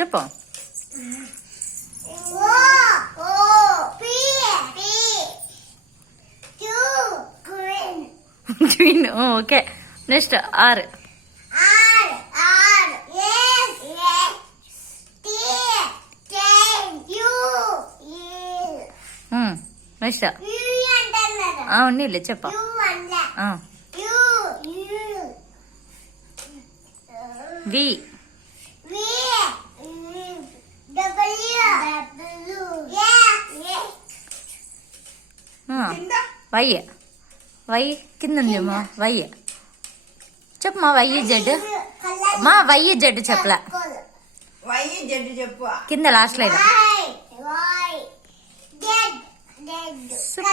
చెప్పు. Green. Okay, next R. Next ఉన్నీలే చెప్ప. వి. వై. వై కింద ఉందేమో. వై చెప్పమా. వై జెడ్ మా. వై జెడ్ చెప్పలా. కింద లాస్ట్ లైన్.